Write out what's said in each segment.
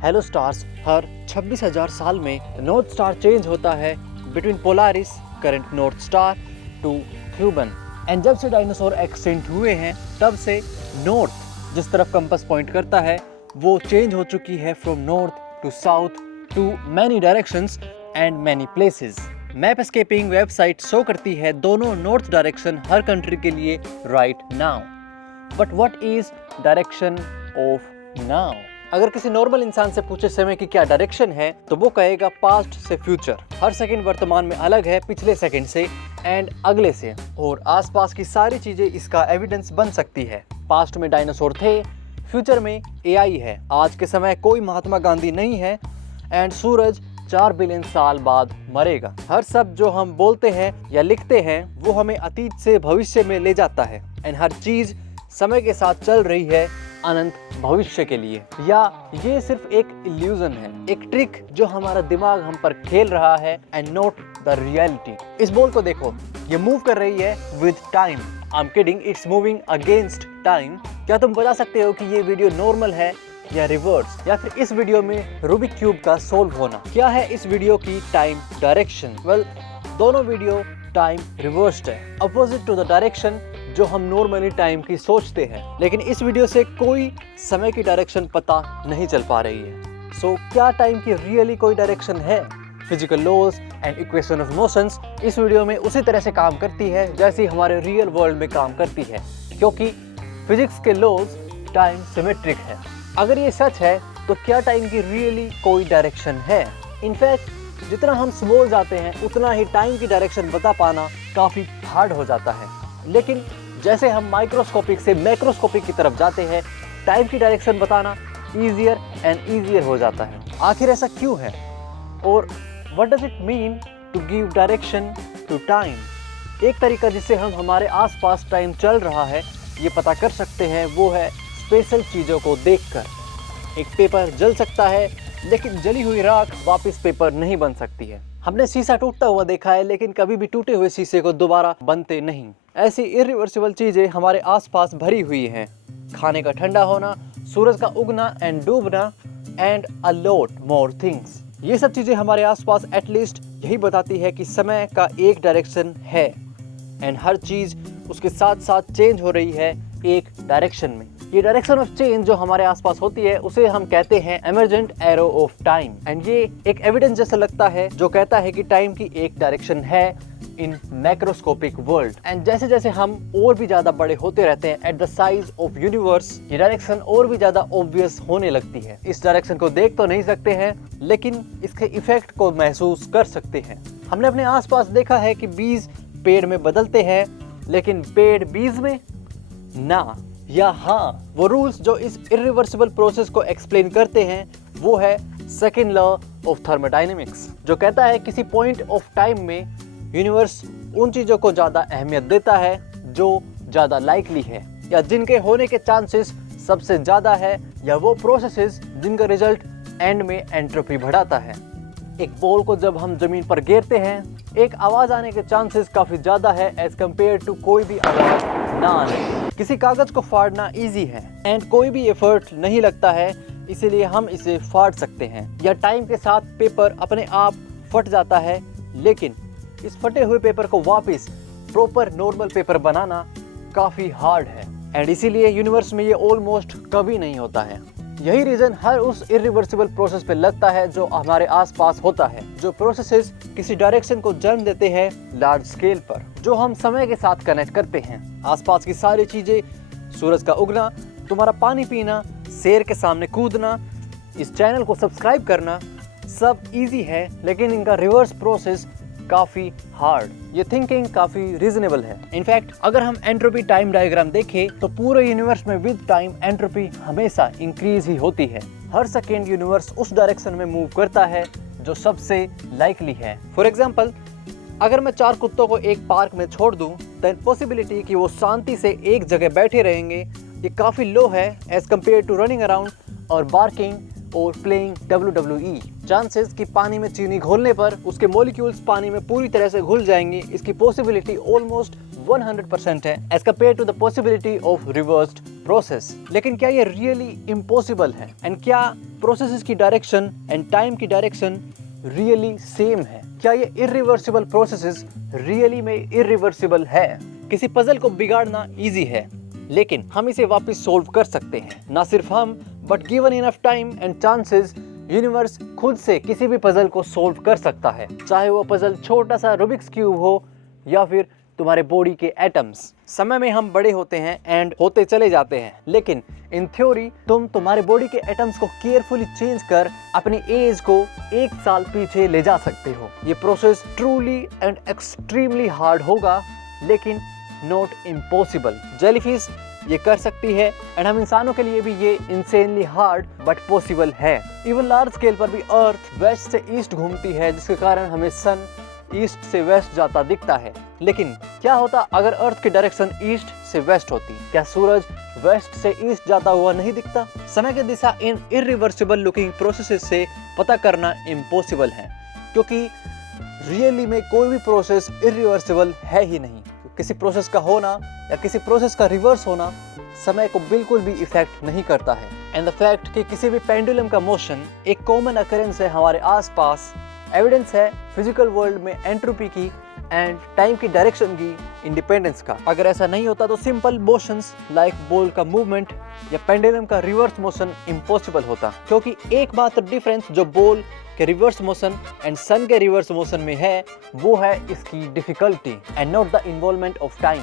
Hello stars, हर 26,000 साल में north star change होता है between Polaris current north star to Thuban. And जब से डायनासोर एक्सटिंक्ट हुए हैं तब से नॉर्थ जिस तरफ कंपास पॉइंट करता है वो चेंज हो चुकी है from north to south to many directions and many places. Map escaping website show करती है दोनों नॉर्थ डायरेक्शन हर कंट्री के लिए right now. But what is direction of now? अगर किसी नॉर्मल इंसान से पूछे समय की क्या डायरेक्शन है तो वो कहेगा पास्ट से फ्यूचर। हर सेकंड वर्तमान में अलग है पिछले सेकंड से एंड अगले से, और आसपास की सारी चीजें इसका एविडेंस बन सकती है। पास्ट में डायनासोर थे, फ्यूचर में एआई है, आज के समय कोई महात्मा गांधी नहीं है एंड सूरज 4 बिलियन साल बाद मरेगा। हर शब्द जो हम बोलते हैं या लिखते हैं वो हमें अतीत से भविष्य में ले जाता है एंड हर चीज समय के साथ चल रही है अनंत भविष्य के लिए। या ये सिर्फ एक इल्यूजन है, एक ट्रिक जो हमारा दिमाग हम पर खेल रहा है एंड नॉट द रियलिटी। इस बॉल को देखो, ये मूव कर रही है with time. I am kidding, it's moving against time. क्या तुम बता सकते हो कि ये वीडियो नॉर्मल है या रिवर्स, या फिर इस वीडियो में रूबिक क्यूब का सोल्व होना? क्या है इस वीडियो की टाइम डायरेक्शन? वेल, दोनों वीडियो टाइम रिवर्स्ड है, अपोजिट टू द डायरेक्शन जो हम नॉर्मली टाइम की सोचते हैं। लेकिन इस वीडियो से कोई समय की डायरेक्शन पता नहीं चल पा रही है। सो क्या टाइम की रियली कोई डायरेक्शन है? Physical laws and equation of motions इस वीडियो में उसी तरह से काम करती है जैसी हमारे रियल वर्ल्ड में काम करती है, क्योंकि फिजिक्स के लॉज टाइम सिमेट्रिक है। अगर ये सच है तो क्या टाइम की रियली कोई डायरेक्शन है? इनफैक्ट जितना हम स्मॉल जाते हैं उतना ही टाइम की डायरेक्शन बता पाना काफी हार्ड हो जाता है। लेकिन जैसे हम माइक्रोस्कोपिक से मैक्रोस्कोपिक की तरफ जाते हैं, टाइम की डायरेक्शन बताना ईजियर एंड ईजियर हो जाता है। आखिर ऐसा क्यों है? और what does it mean to give direction to time? एक तरीका जिससे हम हमारे आसपास टाइम चल रहा है ये पता कर सकते हैं वो है स्पेशल चीज़ों को देखकर। एक पेपर जल सकता है लेकिन जली हुई राख वापस पेपर नहीं बन सकती है। हमने शीशा टूटता हुआ देखा है लेकिन कभी भी टूटे हुए शीशे को दोबारा बनते नहीं। ऐसी इरिवर्सिबल चीजें हमारे आसपास भरी हुई हैं। खाने का ठंडा होना, सूरज का उगना एंड डूबना and a lot more things. ये सब चीजें हमारे आसपास एटलीस्ट यही बताती है कि समय का एक डायरेक्शन है एंड हर चीज उसके साथ साथ चेंज हो रही है एक डायरेक्शन में। ये डायरेक्शन ऑफ चेंज जो हमारे आसपास होती है उसे हम कहते हैं emergent arrow of time. And ये एक एविडेंस जैसा लगता है जो कहता है कि टाइम की एक डायरेक्शन है इन मैक्रोस्कोपिक वर्ल्ड। एंड जैसे जैसे हम और भी ज्यादा बड़े होते रहते हैं at the size of universe, ये डायरेक्शन और भी ज्यादा ऑब्वियस होने लगती है। इस डायरेक्शन को देख तो नहीं सकते हैं लेकिन इसके इफेक्ट को महसूस कर सकते हैं। हमने अपने आसपास देखा है कि बीज पेड़ में बदलते हैं लेकिन पेड़ बीज में ना, या हाँ, वो रूल्स जो इस इरिवर्सिबल प्रोसेस को एक्सप्लेन करते हैं वो है सेकंड लॉ ऑफ थर्मोडायनेमिक्स, जो कहता है किसी पॉइंट ऑफ टाइम में यूनिवर्स उन चीज़ों को ज़्यादा अहमियत देता है जो ज़्यादा लाइकली है या जिनके होने के चांसेस सबसे ज़्यादा है, या वो प्रोसेसेस जिनका रिजल्ट एंड में एंट्रोपी बढ़ाता है। एक बॉल को जब हम जमीन पर गिरते हैं एक आवाज़ आने के चांसेस काफ़ी ज़्यादा है एज कम्पेयर टू कोई भी आवाज़ ना आने। किसी कागज़ को फाड़ना ईजी है एंड कोई भी एफर्ट नहीं लगता है, इसीलिए हम इसे फाड़ सकते हैं। या टाइम के साथ पेपर अपने आप फट जाता है, लेकिन इस फटे हुए पेपर को वापस प्रॉपर नॉर्मल पेपर बनाना काफ़ी हार्ड है एंड इसीलिए यूनिवर्स में ये ऑलमोस्ट कभी नहीं होता है। यही रीज़न हर उस इरिवर्सिबल प्रोसेस पे लगता है जो हमारे आसपास होता है, जो प्रोसेसेस किसी डायरेक्शन को जन्म देते हैं लार्ज स्केल पर, जो हम समय के साथ कनेक्ट करते हैं। आसपास की सारी चीज़ें, सूरज का उगना, तुम्हारा पानी पीना, शेर के सामने कूदना, इस चैनल को सब्सक्राइब करना, सब इजी है लेकिन इनका रिवर्स प्रोसेस काफ़ी हार्ड। ये थिंकिंग काफ़ी रीजनेबल है। इनफैक्ट अगर हम एंट्रोपी टाइम डायग्राम देखें तो पूरे यूनिवर्स में विद टाइम एंट्रोपी हमेशा इंक्रीज ही होती है। हर सेकेंड यूनिवर्स उस डायरेक्शन में मूव करता है जो सबसे लाइकली है। फॉर एग्जाम्पल, अगर मैं 4 कुत्तों को एक पार्क में छोड़ दूं, देन पॉसिबिलिटी कि वो शांति से एक जगह बैठे रहेंगे ये काफ़ी लो है as compare to running around और बार्किंग और प्लेइंग WWE। चांसेस कि पानी में चीनी घोलने पर उसके मॉलिक्यूल्स पानी में पूरी तरह से घुल जाएंगे, इसकी पॉसिबिलिटी ऑलमोस्ट 100% है as compare to the possibility of reversed process. लेकिन क्या ये रियली इम्पॉसिबल है? एंड क्या प्रोसेसेस की डायरेक्शन एंड टाइम की डायरेक्शन रियली सेम है? क्या ये इरिवर्सिबल प्रोसेसेस रियली में इरिवर्सिबल है? किसी पजल को बिगाड़ना इजी है, लेकिन हम इसे वापस सोल्व कर सकते हैं। ना सिर्फ हम, but given enough time and chances, universe खुद से किसी भी पजल को सोल्व कर सकता है, चाहे वो पजल छोटा सा रूबिक्स क्यूब हो या फिर तुम्हारे बॉडी के एटम्स। समय में हम बड़े होते हैं एंड होते चले जाते हैं, लेकिन इन थ्योरी तुम तुम्हारे बॉडी के एटम्स को केयरफुली चेंज कर अपनी एज को 1 साल पीछे ले जा सकते हो। ये process truly and extremely hard होगा, लेकिन नॉट इम्पॉसिबल। जेलीफिश ये कर सकती है एंड हम इंसानों के लिए भी ये इंसेनली हार्ड बट पॉसिबल है। इवन लार्ज स्केल पर भी अर्थ वेस्ट से ईस्ट घूमती है, जिसके कारण हमें सन ईस्ट से वेस्ट जाता दिखता है। लेकिन क्या होता अगर अर्थ की डायरेक्शन ईस्ट से वेस्ट होती? क्या सूरज वेस्ट से ईस्ट जाता हुआ नहीं दिखता? समय की दिशा इन इरिवर्सिबल लुकिंग प्रोसेसेस से पता करना इम्पॉसिबल है, क्योंकि रियली में कोई भी प्रोसेस इरिवर्सिबल है ही नहीं। किसी प्रोसेस का होना या किसी प्रोसेस का रिवर्स होना समय को बिल्कुल भी इफेक्ट नहीं करता है। एंड द फैक्ट कि किसी भी पेंडुलम का मोशन एक कॉमन अकरेंस है हमारे आसपास, एविडेंस है फिजिकल वर्ल्ड में एंट्रोपी की एंड टाइम की डायरेक्शन की इंडिपेंडेंस का। अगर ऐसा नहीं होता तो सिंपल मोशंस लाइक बॉल का मूवमेंट या पेंडुलम का रिवर्स मोशन इम्पॉसिबल होता, क्योंकि एकमात्र डिफरेंस जो बॉल के रिवर्स मोशन एंड सन के रिवर्स मोशन में है वो है इसकी difficulty and not the involvement of time.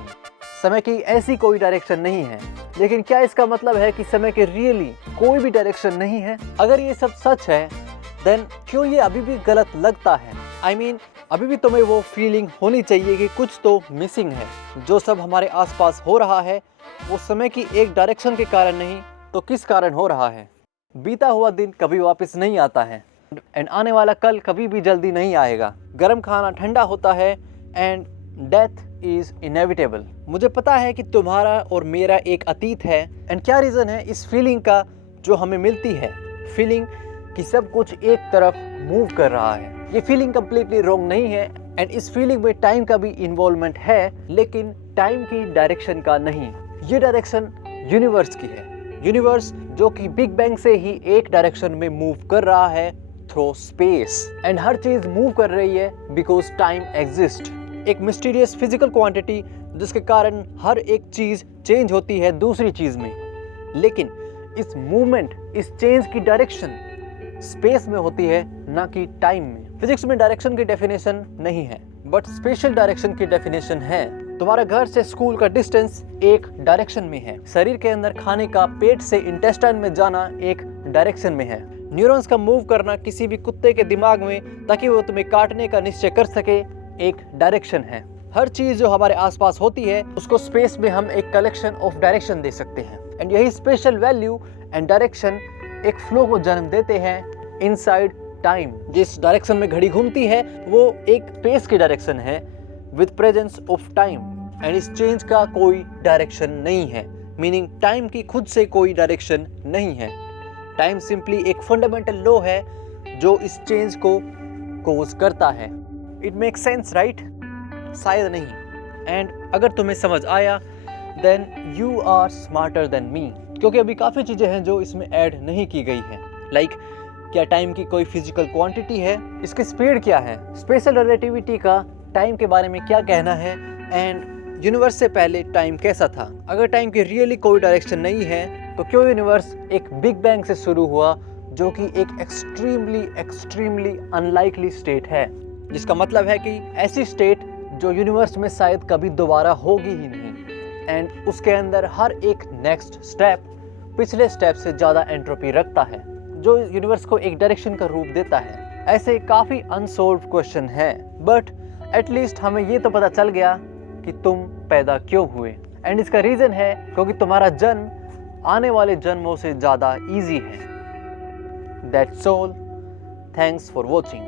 समय की ऐसी कोई डायरेक्शन नहीं है, लेकिन क्या इसका मतलब है कि समय के रियली कोई भी डायरेक्शन नहीं है? अगर ये सब सच है देन क्यों ये अभी भी गलत लगता है? I mean, अभी भी तुम्हें वो फीलिंग होनी चाहिए कि कुछ तो मिसिंग है। जो सब हमारे आसपास हो रहा है वो समय की एक डायरेक्शन के कारण नहीं तो किस कारण हो रहा है? बीता हुआ दिन कभी वापस नहीं आता है एंड आने वाला कल कभी भी जल्दी नहीं आएगा। गर्म खाना ठंडा होता है एंड डेथ इज इनएविटेबल। मुझे पता है कि तुम्हारा और मेरा एक अतीत है एंड क्या रीज़न है इस फीलिंग का जो हमें मिलती है? फीलिंग कि सब कुछ एक तरफ मूव कर रहा है। ये फीलिंग कम्प्लीटली रॉन्ग नहीं है एंड इस फीलिंग में टाइम का भी इन्वॉल्वमेंट है, लेकिन टाइम की डायरेक्शन का नहीं। ये डायरेक्शन यूनिवर्स की है। यूनिवर्स जो कि बिग बैंग से ही एक डायरेक्शन में मूव कर रहा है थ्रू स्पेस, एंड हर चीज मूव कर रही है बिकॉज टाइम एग्जिस्ट। एक मिस्टीरियस फिजिकल क्वांटिटी जिसके कारण हर एक चीज चेंज होती है दूसरी चीज में, लेकिन इस मूवमेंट, इस चेंज की डायरेक्शन स्पेस में होती है, ना कि टाइम में। फिजिक्स में डायरेक्शन की डेफिनेशन नहीं है, बट स्पेशल डायरेक्शन की डेफिनेशन है। तुम्हारा घर से स्कूल का डिस्टेंस एक डायरेक्शन में है। शरीर के अंदर खाने का पेट से इंटेस्टाइन में जाना एक डायरेक्शन में है। न्यूरॉन्स का मूव करना किसी भी कुत्ते के दिमाग में ताकि वो तुम्हें काटने का निश्चय कर सके एक डायरेक्शन है। हर चीज जो हमारे आसपास होती है उसको स्पेस में हम एक कलेक्शन ऑफ डायरेक्शन दे सकते हैं, एंड यही स्पेशल वैल्यू एंड डायरेक्शन एक फ्लो को जन्म देते हैं इनसाइड टाइम। जिस डायरेक्शन में घड़ी घूमती है वो एक स्पेस की डायरेक्शन है with presence of time, and इस चेंज का कोई डायरेक्शन नहीं है, मीनिंग टाइम की खुद से कोई डायरेक्शन नहीं है। टाइम सिंपली एक फंडामेंटल लॉ है जो इस चेंज को कोज करता है। It make sense right? शायद नहीं। एंड अगर तुम्हें समझ आया then you are smarter than me, क्योंकि अभी काफ़ी चीज़ें हैं जो इसमें ऐड नहीं की गई हैं। लाइक क्या टाइम की कोई फिजिकल क्वांटिटी है? इसकी स्पीड क्या है? स्पेशल रिलेटिविटी का टाइम के बारे में क्या कहना है? एंड यूनिवर्स से पहले टाइम कैसा था? अगर टाइम की रियली कोई डायरेक्शन नहीं है तो क्यों यूनिवर्स एक बिग बैंग से शुरू हुआ जो कि एक एक्सट्रीमली अनलाइकली स्टेट है, जिसका मतलब है कि ऐसी स्टेट जो यूनिवर्स में शायद कभी दोबारा होगी ही नहीं, एंड उसके अंदर हर एक नेक्स्ट स्टेप पिछले स्टेप से ज़्यादा एंट्रोपी रखता है, जो यूनिवर्स को एक डायरेक्शन का रूप देता है। ऐसे काफ़ी अनसॉल्व्ड क्वेश्चन है, बट एटलीस्ट हमें ये तो पता चल गया कि तुम पैदा क्यों हुए, एंड इसका रीज़न है क्योंकि तुम्हारा जन्म आने वाले जन्मों से ज़्यादा ईजी है। That's all. Thanks for watching.